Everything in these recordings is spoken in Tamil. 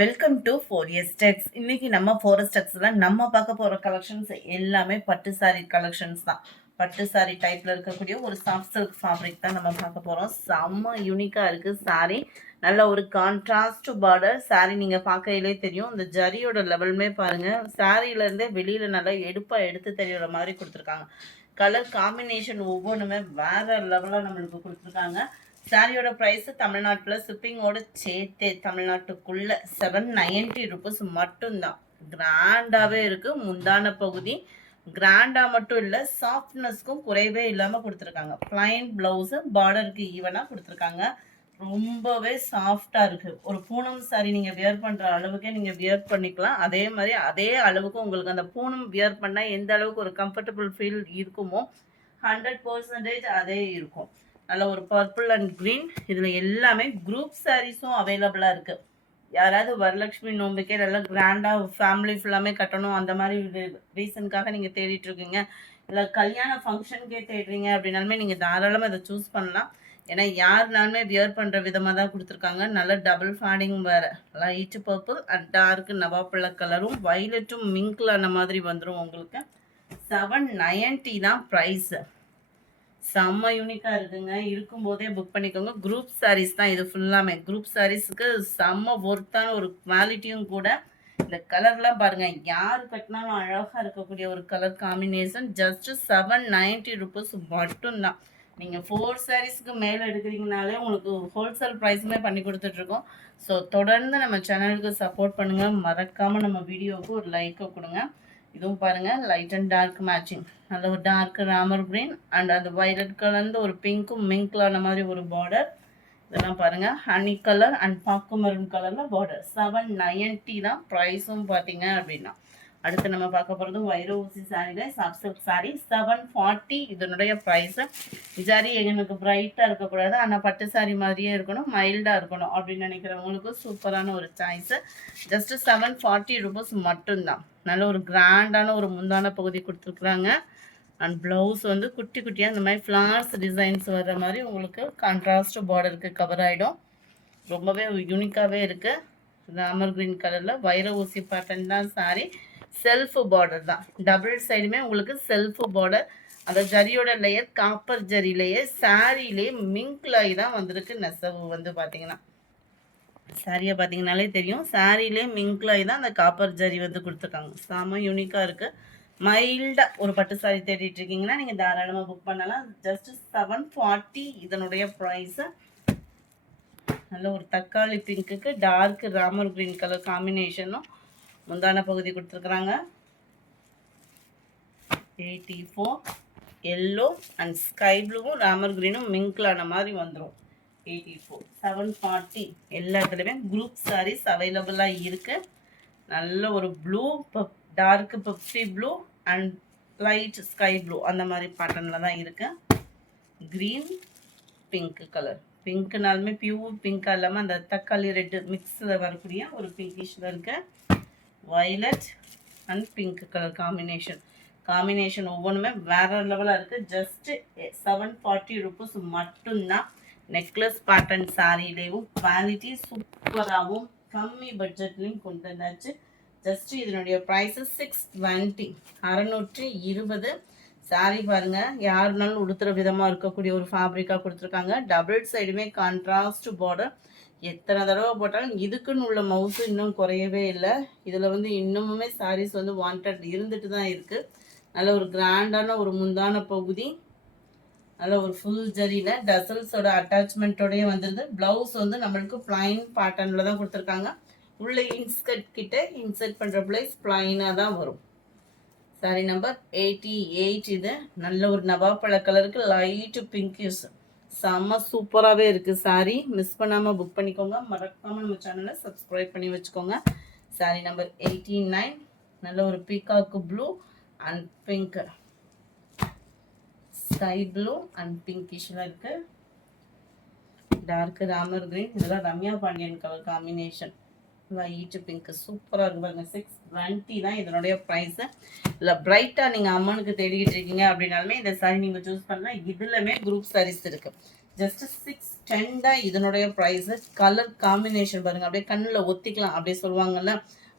Welcome to 4S Techs. இன்னைக்கு நம்ம 4S Techsல நம்ம பார்க்க போற கலெக்ஷன்ஸ் எல்லாமே பட்டு சாரி கலெக்ஷன்ஸ் தான். பட்டு சாரி டைப்ல இருக்கக்கூடிய ஒரு சாஃப்ட் சில்க் ஃபேப்ரிக் தான் நம்ம பார்க்க போறோம். செம்ம யூனிக்கா இருக்கு சாரி. நல்ல ஒரு கான்ட்ராஸ்ட் பார்டர் சாரி நீங்க பார்க்கையிலே தெரியும். இந்த ஜரியோட லெவலுமே பாருங்க. சாரியில இருந்தே வெளியில நல்லா எடுத்து தெரியற மாதிரி கொடுத்துருக்காங்க. கலர் காம்பினேஷன் ஒவ்வொன்றுமே வேற லெவலா நம்மளுக்கு கொடுத்துருக்காங்க. சாரியோட ப்ரைஸ் தமிழ்நாட்டில் ஷிப்பிங்கோட சேர்த்தே தமிழ்நாட்டுக்குள்ள 790 ருபீஸ் மட்டும்தான். கிராண்டாகவே இருக்குது. முந்தான பகுதி கிராண்டாக மட்டும் இல்லை, சாஃப்ட்னஸ்க்கும் குறைவே இல்லாமல் கொடுத்துருக்காங்க. ப்ளைன் ப்ளவுஸு பார்டருக்கு ஈவனாக கொடுத்துருக்காங்க. ரொம்பவே சாஃப்டாக இருக்குது. ஒரு பூனம் சாரி நீங்கள் வியர் பண்ணுற அளவுக்கே நீங்கள் வியர் பண்ணிக்கலாம். அதே மாதிரி அதே அளவுக்கு உங்களுக்கு அந்த பூனம் வியர் பண்ணால் எந்த அளவுக்கு ஒரு கம்ஃபர்டபுள் ஃபீல் இருக்குமோ 100% அதே இருக்கும். நல்ல ஒரு பர்பிள் அண்ட் க்ரீன். இதில் எல்லாமே குரூப் சாரீஸும் அவைலபிளாக இருக்குது. யாராவது வரலட்சுமி நோம்புக்கே நல்லா கிராண்டாக ஃபேமிலி ஃபுல்லாமே கட்டணும் அந்த மாதிரி ரீசனுக்காக நீங்கள் தேடிட்டுருக்கீங்க, இல்லை கல்யாண ஃபங்க்ஷனுக்கே தேடுறீங்க அப்படின்னாலுமே நீங்கள் தாராளமாக இதை சூஸ் பண்ணலாம். ஏன்னா யாருனாலுமே வியர் பண்ணுற விதமாக தான் கொடுத்துருக்காங்க. நல்ல டபுள் ஃபேடிங் வேறு. லைட்டு பர்பிள் அண்ட் டார்க்கு நவாப்பழ கலரும் வைலட்டும் மிங்கில் அந்த மாதிரி வந்துடும் உங்களுக்கு. 790 தான் ப்ரைஸு. செம்ம யூனிக்காக இருக்குங்க. இருக்கும்போதே புக் பண்ணிக்கோங்க. குரூப் சாரீஸ் தான் இது ஃபுல்லாமே. குரூப் சாரீஸுக்கு செம்ம ஒர்த்தான ஒரு குவாலிட்டியும் கூட. இந்த கலர்லாம் பாருங்கள், யார் கட்டினாலும் அழகாக இருக்கக்கூடிய ஒரு கலர் காம்பினேஷன். ஜஸ்ட் 790 ருபீஸ் மட்டும்தான். நீங்கள் 4 சாரீஸ்க்கு மேலே எடுக்கிறீங்கனாலே உங்களுக்கு ஹோல்சேல் ப்ரைஸுமே பண்ணி கொடுத்துட்ருக்கோம். ஸோ தொடர்ந்து நம்ம சேனலுக்கு சப்போர்ட் பண்ணுங்கள். மறக்காமல் நம்ம வீடியோவுக்கு ஒரு லைக்கை கொடுங்க. இதுவும் பாருங்கள், லைட் அண்ட் டார்க் மேட்சிங். நல்ல ஒரு டார்க் ராமர் கிரீன் அண்ட் அந்த வைலட் கலர்ந்து ஒரு பிங்க்கும் மிங்க்லான மாதிரி ஒரு பார்டர். இதெல்லாம் பாருங்கள், ஹனி கலர் அண்ட் பாக்கு மரூன் கலரில் பார்டர். 790 தான் ப்ரைஸும் பார்த்தீங்க அப்படின்னா. அடுத்து நம்ம பார்க்க போகிறது வைர ஊசி சாரியில் சாஃப்ட் சில்க் சாரி. 740 இதனுடைய ப்ரைஸு. ஜரி எங்களுக்கு பிரைட்டாக இருக்கக்கூடாது, ஆனால் பட்டு சாரி மாதிரியே இருக்கணும், மைல்டாக இருக்கணும் அப்படின்னு நினைக்கிறவங்களுக்கு சூப்பரான ஒரு சாய்ஸு. ஜஸ்ட்டு 740 ருபீஸ் மட்டும்தான். நல்ல ஒரு கிராண்டான ஒரு முந்தான பகுதி கொடுத்துருக்குறாங்க. அண்ட் ப்ளவுஸ் வந்து குட்டி குட்டியாக இந்த மாதிரி ஃப்ளார்ஸ் டிசைன்ஸ் வர்ற மாதிரி உங்களுக்கு கான்ட்ராஸ்ட் பார்டருக்கு கவர் ஆகிடும். ரொம்பவே யூனிக்காகவே இருக்குது. ராமர் க்ரீன் கலரில் வைர ஊசி பேட்டர்ன் தான் சாரி. செல்ஃப் பார்டர் தான். டபுள் சைடுமே உங்களுக்கு செல்ஃப் பார்டர். அந்த ஜரியோட லேயர் காப்பர் ஜரி லேயர். சாரியிலே மிங்க்லாகி தான் வந்திருக்கு. நெசவு வந்து பார்த்தீங்கன்னா சாரியை பார்த்தீங்கன்னாலே தெரியும். சாரியிலே மிங்க்லாகி தான் அந்த காப்பர் ஜரி வந்து கொடுத்துருக்காங்க. செம யூனிக்காக இருக்குது. மைல்டாக ஒரு பட்டு சாரி தேடிட்டு இருக்கீங்கன்னா நீங்கள் தாராளமாக புக் பண்ணலாம். ஜஸ்ட் 740 இதனுடைய ப்ரைஸு. நல்ல ஒரு தக்காளி பிங்க்குக்கு டார்க் ராமர் க்ரீன் கலர் காம்பினேஷனும் முந்தான பகுதி கொடுத்துருக்குறாங்க. 84 எல்லோ அண்ட் ஸ்கை ப்ளூவும் ராமர் க்ரீனும் மிங்க்லான மாதிரி வந்துடும். 84 740 எல்லாத்துலேயுமே குரூப் சாரீஸ் அவைலபிளாக இருக்குது. நல்ல ஒரு blue dark Pepsi blue and light sky blue அந்த மாதிரி பேட்டர்னில் தான் இருக்குது. Green pink colour. பிங்க்குனாலுமே பியூர் பிங்காக இல்லாமல் அந்த தக்காளி ரெட்டு மிக்ஸில் வரக்கூடிய ஒரு பிங்கிஷில் இருக்குது. Violet and pink colour combination ஒவ்வொன்றுமே வேறு லெவலாக இருக்குது. ஜஸ்ட்டு 740 ருபீஸ் மட்டும்தான். நெக்லஸ் பேட்டர்ன் சாரியிலேயும் குவாலிட்டி சூப்பராகவும் கம்மி பட்ஜெட்லேயும் கொண்டு வந்தாச்சு. ஜஸ்ட்டு இதனுடைய ப்ரைஸு 620 620. சாரி பாருங்கள், யாருனாலும் உடுத்துகிற விதமாக இருக்கக்கூடிய ஒரு ஃபேப்ரிக்காக கொடுத்துருக்காங்க. டபுள் சைடுமே கான்ட்ராஸ்ட் பார்டர். எத்தனை தடவை போட்டாலும் இதுக்குன்னு உள்ள மவுஸு இன்னும் குறையவே இல்லை. இதில் வந்து இன்னுமுமே சாரீஸ் வந்து வாண்டட் இருந்துட்டு தான் இருக்குது. நல்ல ஒரு கிராண்டான ஒரு முந்தான பகுதி. நல்ல ஒரு ஃபுல் ஜரியில் டசல்ஸோட அட்டாச்மெண்ட்டோடையே வந்துடுது. ப்ளவுஸ் வந்து நம்மளுக்கு ப்ளைன் பேட்டர்னில் தான் கொடுத்துருக்காங்க. உள்ள இன்ஸ்கர்ட் கிட்ட இன்சர்ட் பண்ணுற பிளேஸ் ப்ளைனாக தான் வரும். சாரி நம்பர் 88 இது. நல்ல ஒரு நவாப்பழ கலருக்கு லைட்டு பிங்கிஷ். செம்ம சூப்பராகவே இருக்குது சாரி. மிஸ் பண்ணாமல் புக் பண்ணிக்கோங்க. மறக்காமல் நம்ம சேனலை சப்ஸ்கிரைப் பண்ணி வச்சுக்கோங்க. சாரி நம்பர் 89. நல்ல ஒரு peacock blue and pink, sky blue and பிங்கிஷில் இருக்குது. Dark Ramar green. இதெல்லாம் Ramya Pandian colour combination. Light pink சூப்பராக இருக்கு பாருங்க. 620 தான் இதனுடைய ப்ரைஸு. இல்லை பிரைட்டாக நீங்கள் அம்மனுக்கு தேடிக்கிட்டு இருக்கீங்க அப்படின்னாலுமே இந்த சாரி நீங்கள் சூஸ் பண்ணலாம். இதுலமே குரூப் சாரீஸ் இருக்குது. ஜஸ்ட் 610 தான் இதனுடைய ப்ரைஸ். கலர் காம்பினேஷன் பாருங்க, அப்படியே கண்ணில் ஒத்திக்கலாம் அப்படியே சொல்லுவாங்கல்ல,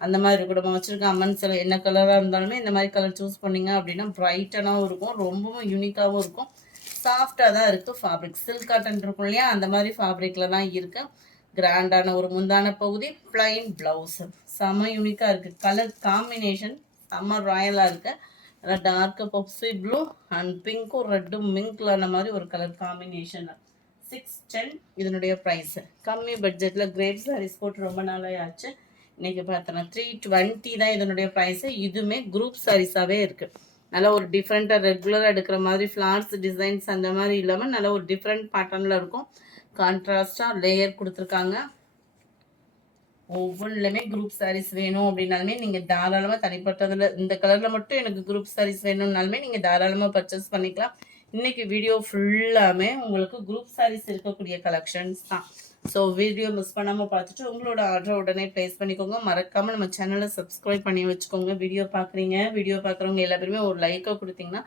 அந்த மாதிரி இருக்கும். நம்ம வச்சிருக்க அம்மன் சிலை என்ன கலராக இருந்தாலுமே இந்த மாதிரி கலர் சூஸ் பண்ணிங்க அப்படின்னா பிரைட்டனாகவும் இருக்கும், ரொம்பவும் யூனிக்காகவும் இருக்கும். சாஃப்டாக தான் இருக்குது ஃபேப்ரிக். சில்க் காட்டன் இருக்கும் இல்லையா, அந்த மாதிரி ஃபேப்ரிக்கில் தான் இருக்குது. கிராண்டான ஒரு முந்தான பகுதி, பிளைன் ப்ளவுஸ், செம்ம யூனிக்காக இருக்குது. கலர் காம்பினேஷன் செம்ம ராயலாக இருக்குது. நல்லா டார்க்கு பப்ஸி ப்ளூ அண்ட் பிங்க்கும் ரெட்டும் மிங்க்லான மாதிரி ஒரு கலர் காம்பினேஷன். 610 இதனுடைய ப்ரைஸு. கம்மி பட்ஜெட்டில் கிரேட் சாரீஸ் போட்டு ரொம்ப நாளாக ஆச்சு. இன்றைக்கி பார்த்தோன்னா 320 தான் இதனுடைய ப்ரைஸு. இதுவுமே குரூப் சாரீஸாகவே இருக்குது. நல்லா ஒரு டிஃப்ரெண்ட்டாக ரெகுலராக எடுக்கிற மாதிரி ஃப்ளார்ஸ் டிசைன்ஸ் அந்த மாதிரி இல்லாமல் நல்லா ஒரு டிஃப்ரெண்ட் பேட்டர்னில் இருக்கும். கான்ட்ராஸ்டாக லேயர் கொடுத்துருக்காங்க. ஒவ்வொன்றுலையுமே குரூப் சாரீஸ் வேணும் அப்படின்னாலுமே நீங்கள் தாராளமாக தனிப்பட்டதில் இந்த கலரில் மட்டும் எனக்கு குரூப் சாரீஸ் வேணும்னாலுமே நீங்கள் தாராளமாக பர்ச்சேஸ் பண்ணிக்கலாம். இன்றைக்கி வீடியோ ஃபுல்லாமே உங்களுக்கு குரூப் சாரீஸ் இருக்கக்கூடிய கலெக்ஷன்ஸ் தான். ஸோ வீடியோ மிஸ் பண்ணாமல் பார்த்துட்டு உங்களோட ஆர்டரை உடனே ப்ளேஸ் பண்ணிக்கோங்க. மறக்காமல் நம்ம சேனலை சப்ஸ்கிரைப் பண்ணி வச்சுக்கோங்க. வீடியோ பார்க்குறீங்க, வீடியோ பார்க்குறவங்க எல்லா பேருமே ஒரு லைக்கை கொடுத்தீங்கன்னா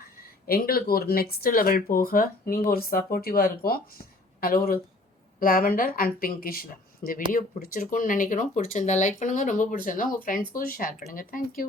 எங்களுக்கு ஒரு நெக்ஸ்ட் லெவல் போக நீங்கள் ஒரு சப்போர்ட்டிவாக இருக்கும். அதில் ஒரு லாவெண்டர் அண்ட் பிங்கிஷில் இந்த வீடியோ பிடிச்சிருக்குன்னு நினைக்கிறோம். பிடிச்சிருந்தா லைக் பண்ணுங்கள், ரொம்ப பிடிச்சிருந்தா உங்கள் ஃப்ரெண்ட்ஸ்க்கும் ஷேர் பண்ணுங்கள். தேங்க்யூ.